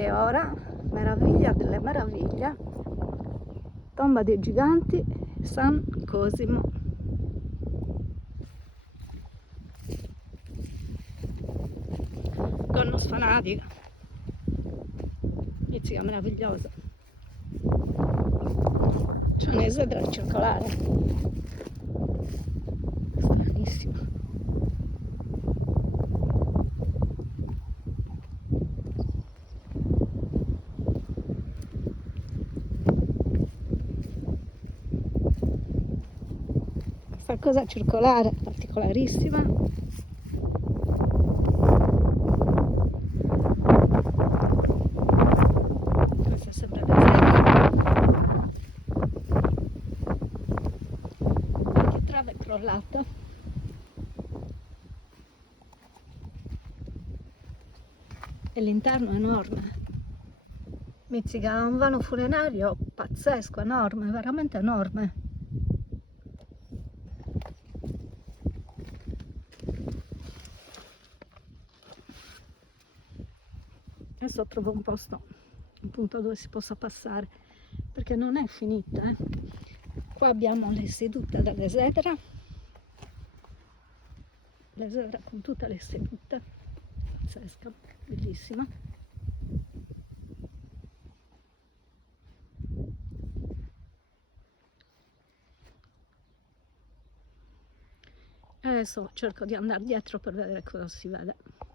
E ora, meraviglia delle meraviglie, tomba dei giganti, San Cosimo. Conno sfanatica, pizzica meravigliosa. C'è un'esedra circolare, stranissima. Questa cosa circolare particolarissima. Questa è sempre l'esedra. Che trave è crollata. E l'interno è enorme. Mizzica, un vano funerario pazzesco, enorme, veramente enorme. Adesso trovo un posto, un punto dove si possa passare, perché non è finita. Qua abbiamo le sedute dell'esedra, l'esedra con tutte le sedute, pazzesca, bellissima. Adesso cerco di andare dietro per vedere cosa si vede.